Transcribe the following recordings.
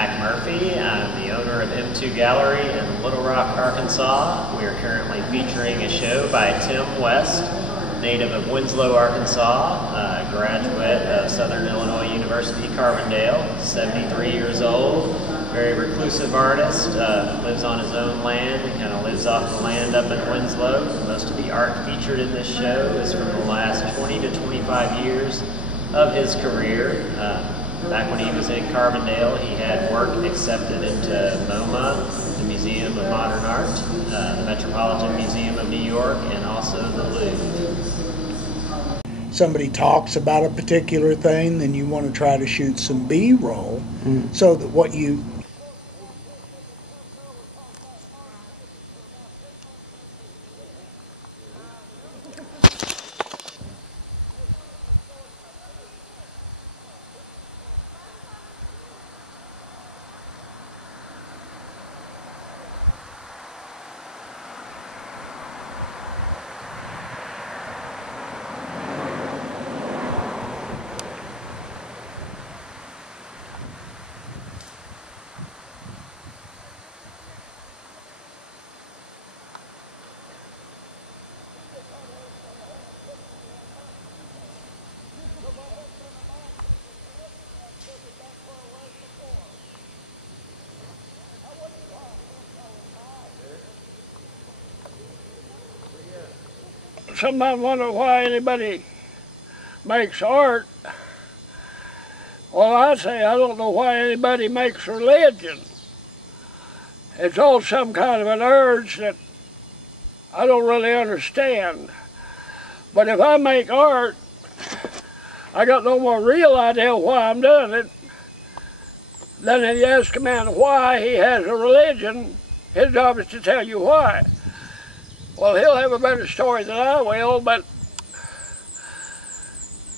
Mac Murphy. I'm the owner of M2 Gallery in Little Rock, Arkansas. We are currently featuring a show by Tim West, native of Winslow, Arkansas, a graduate of Southern Illinois University, Carbondale, 73 years old, very reclusive artist, lives on his own land and kind of lives off the land up in Winslow. Most of the art featured in this show is from the last 20 to 25 years of his career. Back when he was in Carbondale, he had work accepted into MoMA, the Museum of Modern Art, the Metropolitan Museum of New York, and also the Louvre. Somebody talks about a particular thing, then you want to try to shoot some B-roll so that what you Sometimes wonder why anybody makes art. Well, I say I don't know why anybody makes religion. It's all some kind of an urge that I don't really understand. But if I make art, I got no more real idea why I'm doing it than if you ask a man why he has a religion, his job is to tell you why. Well, he'll have a better story than I will, but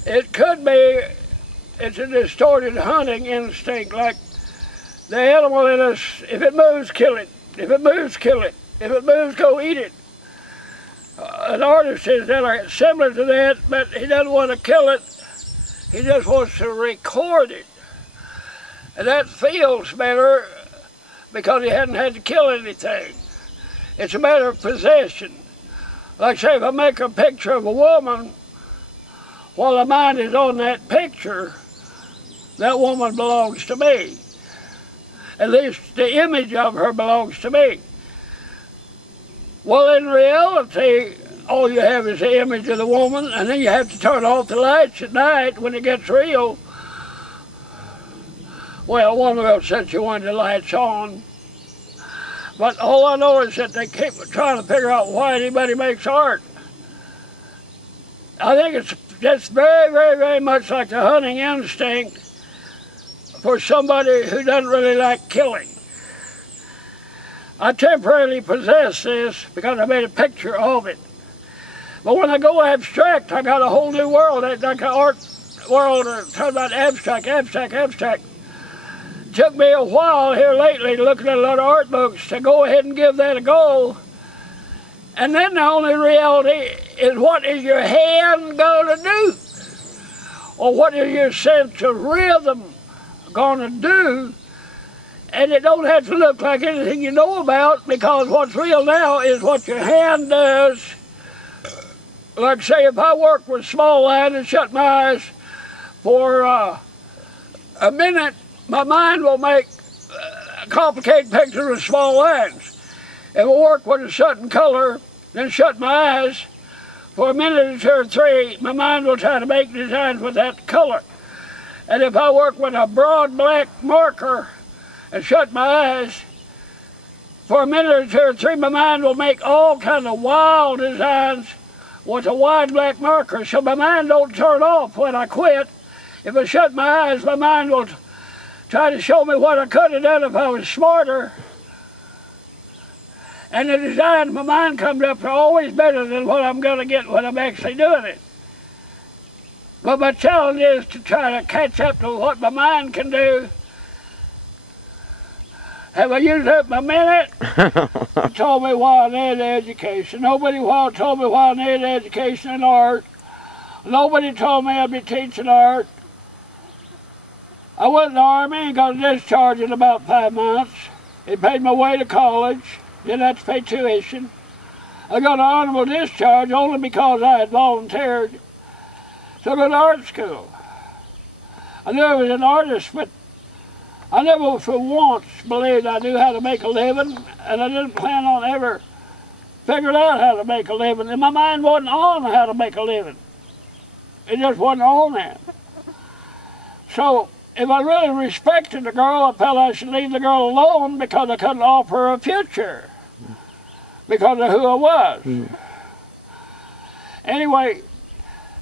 it could be it's a distorted hunting instinct, like the animal in us, if it moves, kill it. If it moves, kill it. If it moves, go eat it. An artist is similar to that, but he doesn't want to kill it. He just wants to record it. And that feels better because he hadn't had to kill anything. It's a matter of possession. Like say if I make a picture of a woman, while the mind is on that picture, that woman belongs to me. At least the image of her belongs to me. Well, in reality, all you have is the image of the woman, and then you have to turn off the lights at night when it gets real. Well, one girl said she wanted the lights on. But all I know is that they keep trying to figure out why anybody makes art. I think it's just very, very, very much like the hunting instinct for somebody who doesn't really like killing. I temporarily possess this because I made a picture of it. But when I go abstract, I got a whole new world. Like an art world, talking about abstract. It took me a while here lately looking at a lot of art books to go ahead and give that a go. And then the only reality is what is your hand going to do? Or what is your sense of rhythm going to do? And it don't have to look like anything you know about, because what's real now is what your hand does. Like say if I work with small line and shut my eyes for a minute, my mind will make complicated pictures with small lines. If I work with a certain color, then shut my eyes for a minute or two or three, my mind will try to make designs with that color. And if I work with a broad black marker and shut my eyes for a minute or two or three, my mind will make all kinds of wild designs with a wide black marker. So my mind don't turn off when I quit. If I shut my eyes, my mind will try to show me what I could have done if I was smarter. And the designs my mind comes up are always better than what I'm going to get when I'm actually doing it. But my challenge is to try to catch up to what my mind can do. Have I used up my minute? You told me why I needed education. Nobody told me why I needed education in art. Nobody told me I'd be teaching art. I went in the Army and got discharged in about 5 months. It paid my way to college. Didn't have to pay tuition. I got an honorable discharge only because I had volunteered to go to art school. I knew I was an artist, but I never for once believed I knew how to make a living, and I didn't plan on ever figuring out how to make a living. And my mind wasn't on how to make a living. It just wasn't on that. So if I really respected the girl, I felt I should leave the girl alone because I couldn't offer her a future because of who I was. Anyway,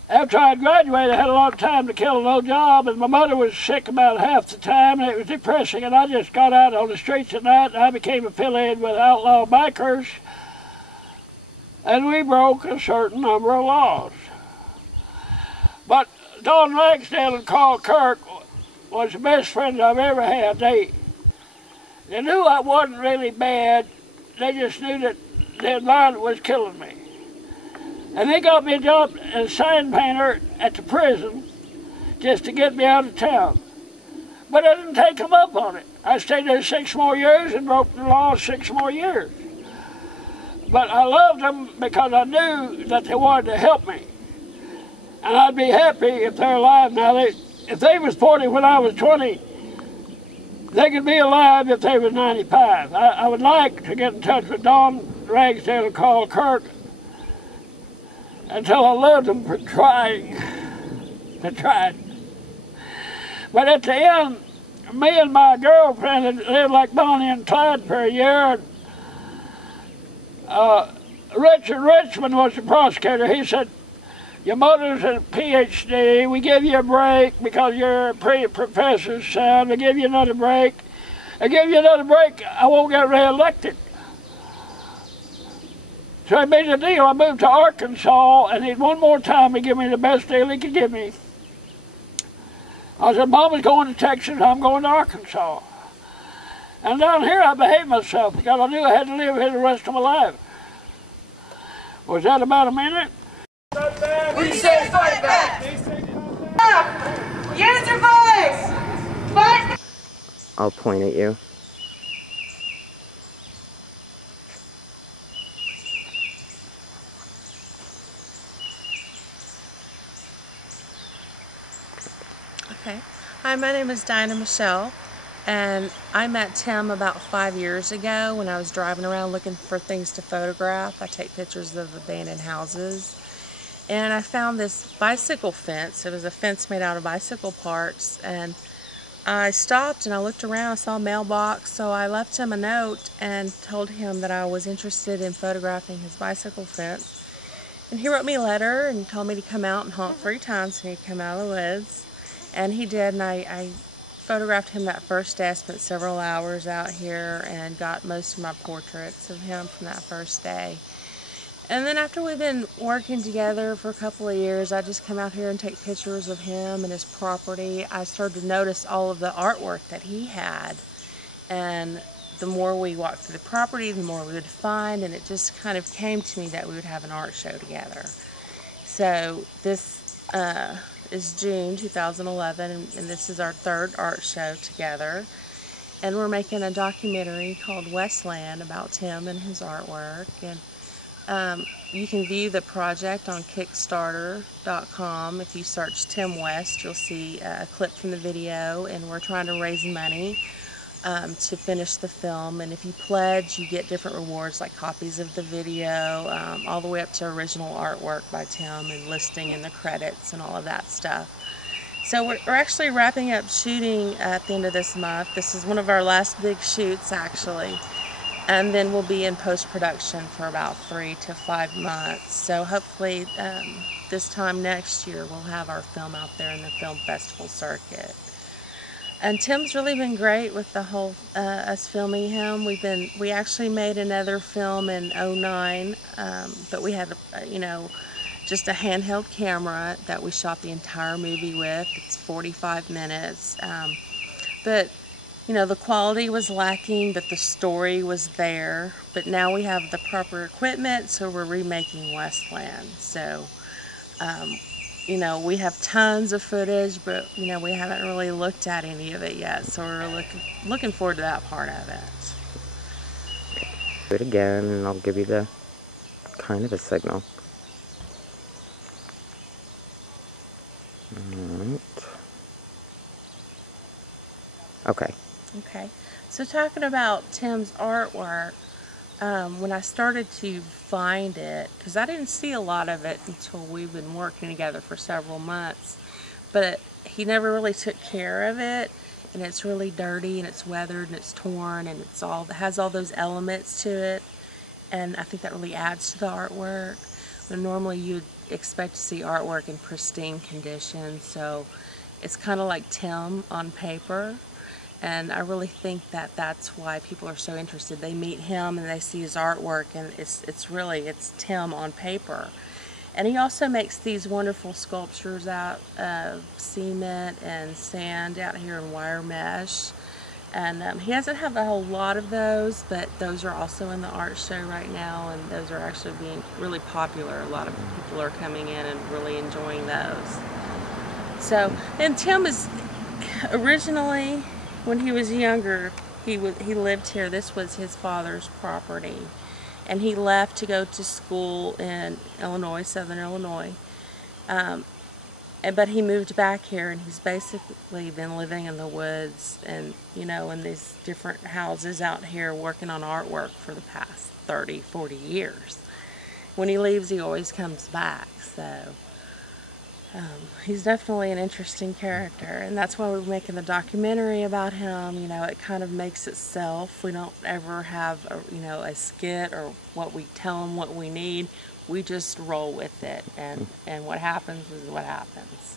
after I had graduated, I had a lot of time to kill, no job, and my mother was sick about half the time, and it was depressing, and I just got out on the streets at night, and I became affiliated with outlaw bikers, and we broke a certain number of laws. But Don Ragsdale and Carl Kirk was the best friends I've ever had. They knew I wasn't really bad. They just knew that the environment was killing me. And they got me a job as sign painter at the prison just to get me out of town. But I didn't take them up on it. I stayed there 6 more years and broke the law 6 more years. But I loved them because I knew that they wanted to help me. And I'd be happy if they're alive now. If they was 40 when I was 20, they could be alive if they was 95. I would like to get in touch with Don Ragsdale and Carl Kirk until I loved them for trying. They tried. But at the end, me and my girlfriend had lived like Bonnie and Clyde for a year. Richard Richmond was the prosecutor. He said, "Your mother's a PhD. We give you a break because you're a professor's son. We give you another break. I give you another break, I won't get reelected." So I made a deal. I moved to Arkansas, and he'd one more time he give me the best deal he could give me. I said, "Mama's going to Texas, I'm going to Arkansas." And down here I behaved myself because I knew I had to live here the rest of my life. Was that about a minute? We say fight back! Use your voice! Fight! I'll point at you. Okay. Hi, my name is Dinah Michelle, and I met Tim about 5 years ago when I was driving around looking for things to photograph. I take pictures of abandoned houses. And I found this bicycle fence. It was a fence made out of bicycle parts, and I stopped and I looked around, I saw a mailbox, so I left him a note and told him that I was interested in photographing his bicycle fence. And he wrote me a letter and told me to come out and honk 3 times when he'd come out of the woods. And he did, and I photographed him that first day. I spent several hours out here and got most of my portraits of him from that first day. And then after we've been working together for a couple of years, I just come out here and take pictures of him and his property. I started to notice all of the artwork that he had. And the more we walked through the property, the more we would find, and it just kind of came to me that we would have an art show together. So this is June 2011, and this is our 3rd art show together. And we're making a documentary called Westland about Tim and his artwork. And you can view the project on Kickstarter.com. If you search Tim West, you'll see a clip from the video, and we're trying to raise money to finish the film. And if you pledge, you get different rewards like copies of the video, all the way up to original artwork by Tim and listing in the credits and all of that stuff. So we're actually wrapping up shooting at the end of this month. This is one of our last big shoots, actually. And then we'll be in post-production for about 3 to 5 months. So hopefully this time next year we'll have our film out there in the film festival circuit. And Tim's really been great with the whole us filming him. We actually made another film in '09, but we had just a handheld camera that we shot the entire movie with. It's 45 minutes, but the quality was lacking, but the story was there. But now we have the proper equipment, so we're remaking Westland. So, you know, we have tons of footage, but you know, we haven't really looked at any of it yet, so we're looking forward to that part of it. Do it again, and I'll give you the kind of a signal. Alright. Okay. Okay, so talking about Tim's artwork, when I started to find it, because I didn't see a lot of it until we've been working together for several months, but he never really took care of it, and it's really dirty, and it's weathered, and it's torn, and it has all those elements to it, and I think that really adds to the artwork. When normally you'd expect to see artwork in pristine condition, so it's kind of like Tim on paper. And I really think that that's why people are so interested. They meet him and they see his artwork, and it's Tim on paper. And he also makes these wonderful sculptures out of cement and sand out here in wire mesh. And he doesn't have a whole lot of those, but those are also in the art show right now, and those are actually being really popular. A lot of people are coming in and really enjoying those. So, and Tim is originally, when he was younger, he lived here. This was his father's property, and he left to go to school in Illinois, Southern Illinois. But he moved back here, and he's basically been living in the woods and, you know, in these different houses out here working on artwork for the past 30, 40 years. When he leaves, he always comes back, so he's definitely an interesting character, and that's why we're making the documentary about him. You know, it kind of makes itself. We don't ever have a skit or what we tell him what we need. We just roll with it, and what happens is what happens.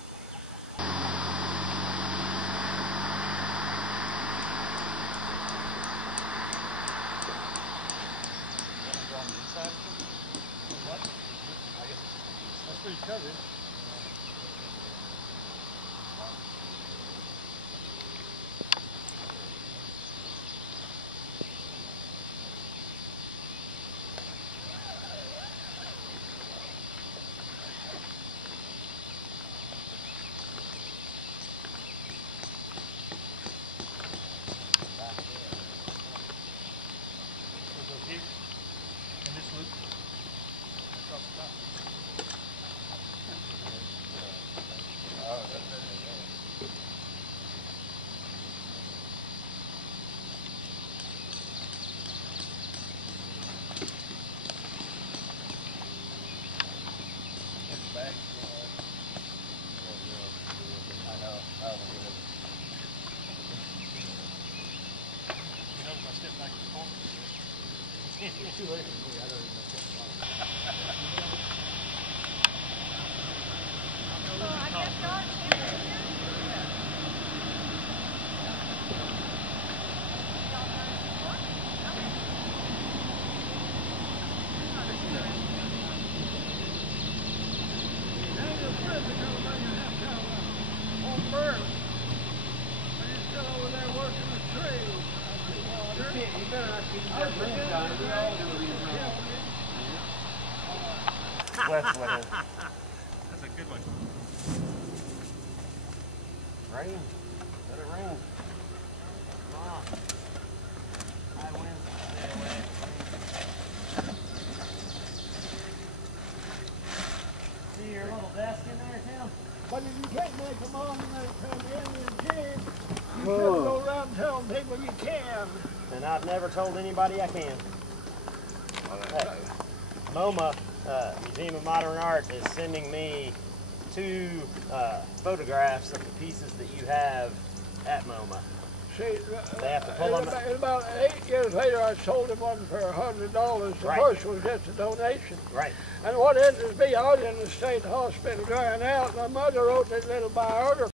That's a good one. Rain. Let it rain. Come on. High winds. Stay away. See your little desk in there, Tim? But if you can't make them on and come in and jig, you should go around telling people you can. And I've never told anybody I can. Hey, MoMA, Museum of Modern Art, is sending me 2 photographs of the pieces that you have at MoMA. See, They have to pull them. about 8 years later, I sold him one for $100. The Right. first was just a donation. Right. And what ended up being, I was in the state hospital drying out, and my mother wrote this little biography.